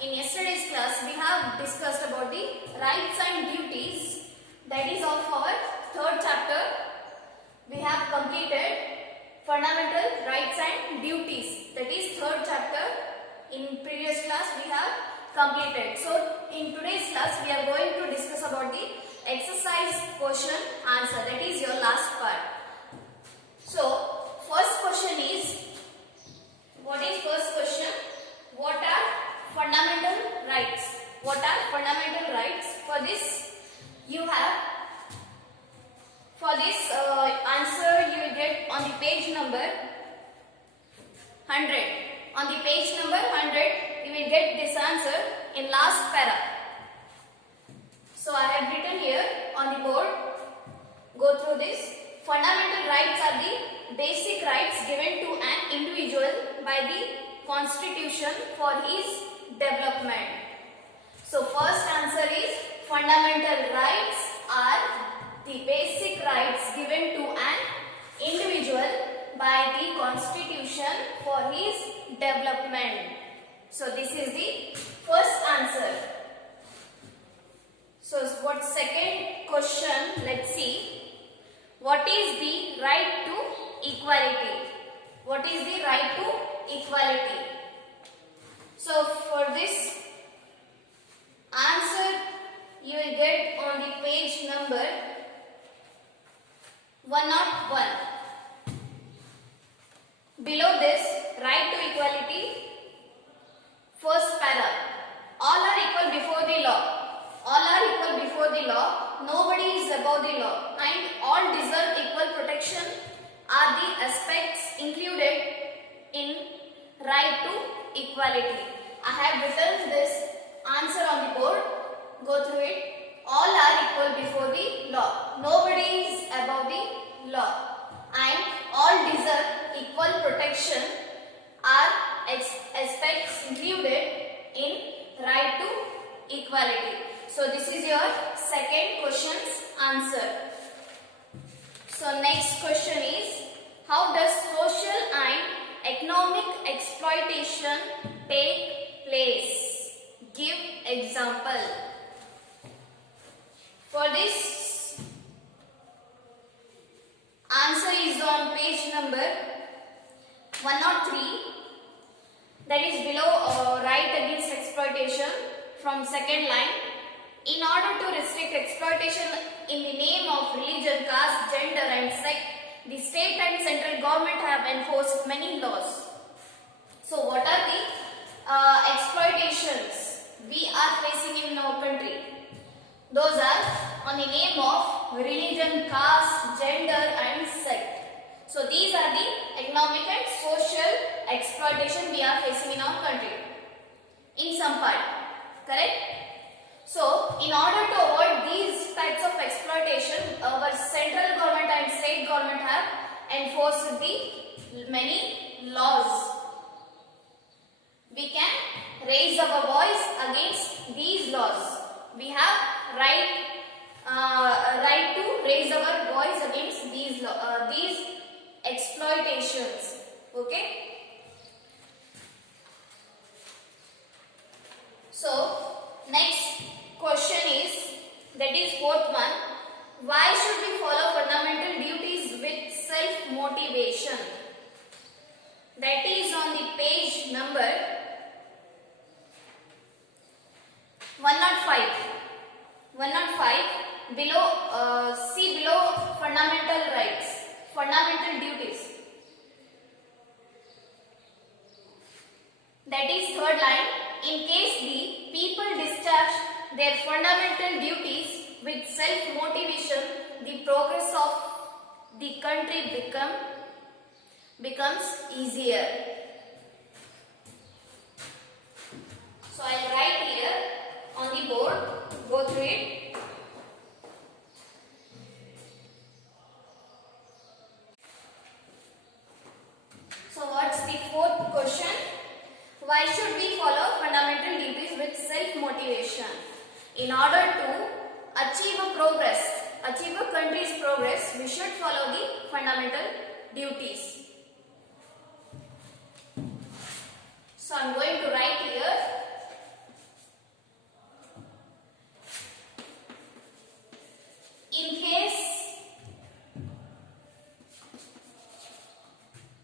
In yesterday's class, we have discussed about the rights and duties, that is of our third chapter. We have completed fundamental rights and duties, that is third chapter. In previous class, we have completed. So, in today's class, we are going to discuss about the exercise question answer, that is your last part. So, first question is, what is first question? What are fundamental rights? What are fundamental rights? For this, you have, for this answer you will get on the page number 100. On the page number 100, you will get this answer in last para. So I have written here on the board. Go through this. Fundamental rights are the basic rights given to an individual by the Constitution for his development. So first answer is fundamental rights are the basic rights given to an individual by the Constitution for his development. So this is the first answer. So what second question? Let's see. What is the right to equality? What is the right to equality? So for this answer you will get on the page number 101. Below this right to equality, first para, all are equal before the law. All are equal before the law. Nobody is above the law, and all deserve equal protection are the aspects included in right to equality. I have written this answer on the board. Go through it. All are equal before the law. Nobody is above the law, and all deserve equal protection are aspects included in right to equality. So this is your second question's answer. So next question is, how does social and economic exploitation take place? Give example. For this, answer is on page number 103. That is below right against exploitation from second line. In order to restrict exploitation in the name of religion, caste, gender and sex, the state and central government have enforced many laws. So what are the exploitations we are facing in our country? Those are on the name of religion, caste, gender and sex. So these are the economic and social exploitation we are facing in our country. In some part, correct? So, in order to avoid these types of exploitation, our central government and state government have enforced the many laws. We can raise our voice against these laws. We have right to raise our voice against these exploitations. Okay. So, next question is, that is fourth one, why should we follow fundamental duties with self-motivation? That is on the page number 105. 105, below, see below fundamental rights, fundamental duties. That is third line. In case the people discharge their fundamental duties with self-motivation, the progress of the country becomes easier. So I will write here on the board, go through it. So what's the fourth question? Why should we follow fundamental duties with self-motivation? In order to achieve a country's progress, we should follow the fundamental duties. So I am going to write here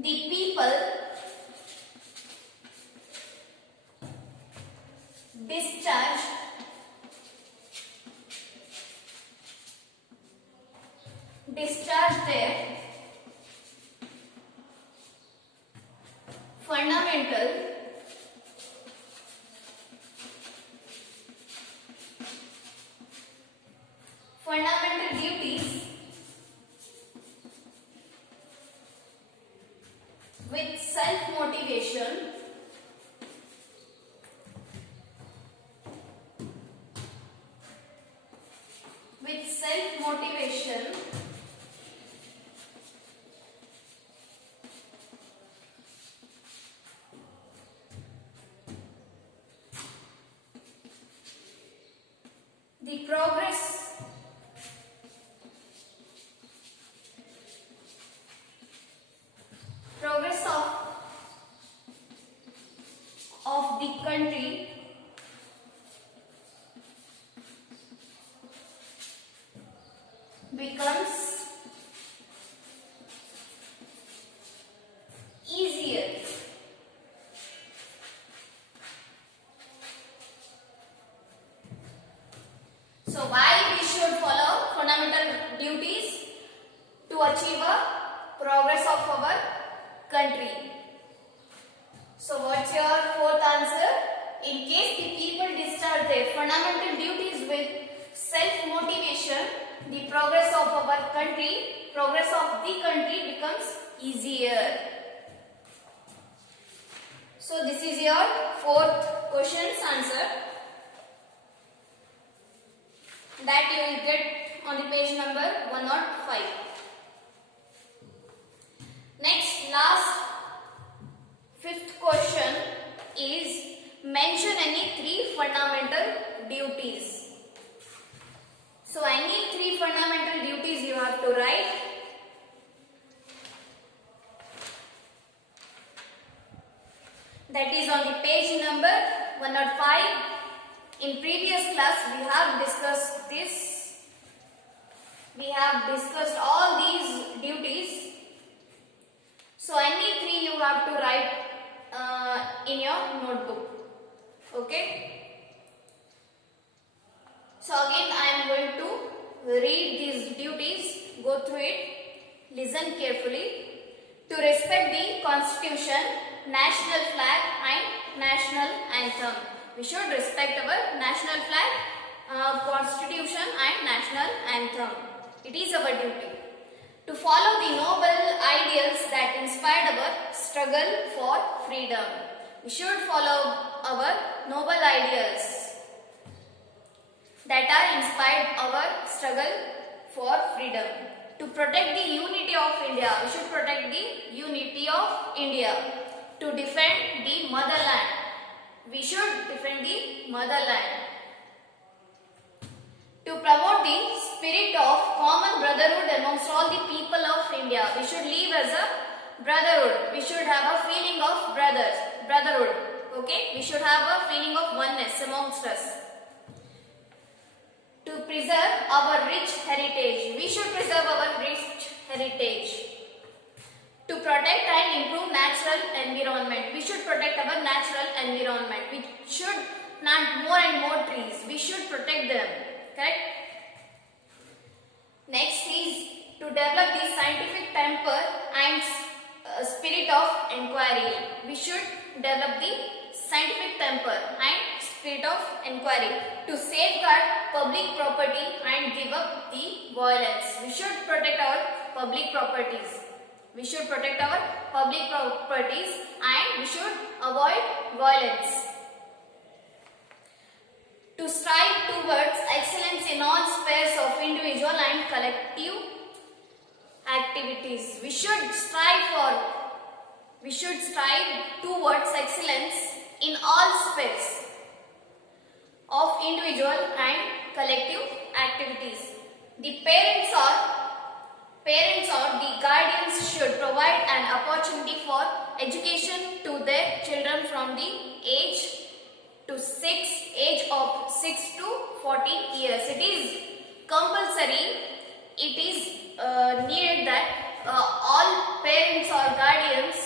the people discharge their fundamental duties with self-motivation the progress of the country becomes easier. So why we should follow fundamental duties? To achieve a progress of our country. So what's your fourth answer? In case the people discharge their fundamental duties with self-motivation, the progress of the country becomes easier. So this is your fourth question's answer that you will get on the page number 105. Next, last fifth question is mention any three fundamental duties. So any three fundamental duties you have to write. That is on the page number 105. In previous class we have discussed this. We have discussed all these duties. So any three you have to write in your notebook. Okay. So again I am going to read these duties. Go through it. Listen carefully. To respect the Constitution, national flag and national anthem. We should respect our national flag, Constitution and national anthem. It is our duty. To follow the noble ideals that inspired our struggle for freedom. We should follow our noble ideals that are inspired our struggle for freedom. To protect the unity of India. We should protect the unity of India. To defend the motherland. We should defend the motherland. To promote the spirit of common brotherhood amongst all the people of India. We should live as a brotherhood. We should have a feeling of brotherhood. Okay? We should have a feeling of oneness amongst us. To preserve our rich heritage. We should preserve our rich heritage. To protect and improve natural environment. We should protect our natural environment. We should plant more and more trees. We should protect them. Correct? Next is to develop the scientific temper and spirit of inquiry. We should develop the scientific temper and spirit of inquiry. To safeguard public property and give up the violence. We should protect our public properties. We should protect our public properties and we should avoid violence. To strive towards excellence in all spheres of individual and collective activities. We should strive towards excellence in all spheres of individual and collective activities. The parents or the guardians should provide an opportunity for education to their children from the age of 6 to 14 years. It is compulsory. It is needed that all parents or guardians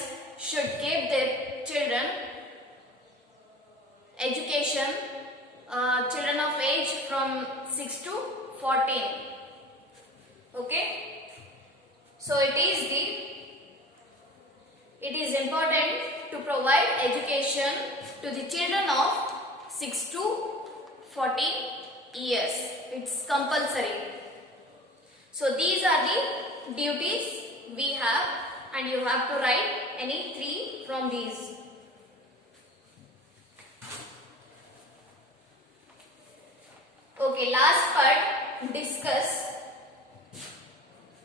provide education to the children of 6 to 14 years. It's compulsory. So these are the duties we have, and you have to write any 3 from these. Okay, last part, discuss.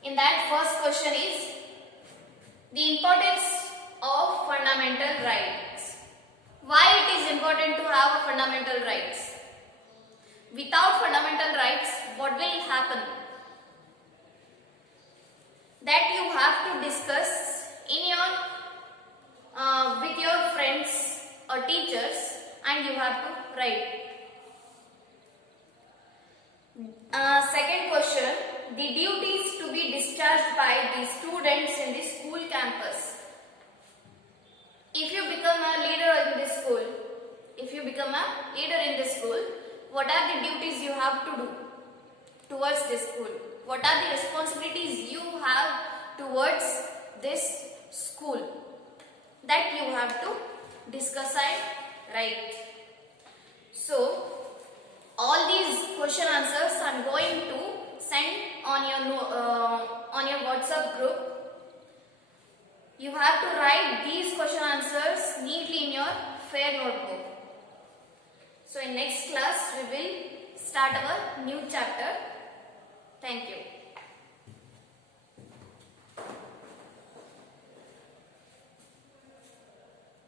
In that, first question is the importance of fundamental rights. Why it is important to have fundamental rights? Without fundamental rights, what will happen? That you have to discuss in your with your friends or teachers, and you have to write. Second question, the duties to be discharged by the students in the school campus. If you become a leader in the school, what are the duties you have to do towards this school? What are the responsibilities you have towards this school? That you have to discuss and write. So, all these question answers I am going to send on your WhatsApp group. You have to write these question answers neatly in your fair notebook. So in next class we will start our new chapter. Thank you.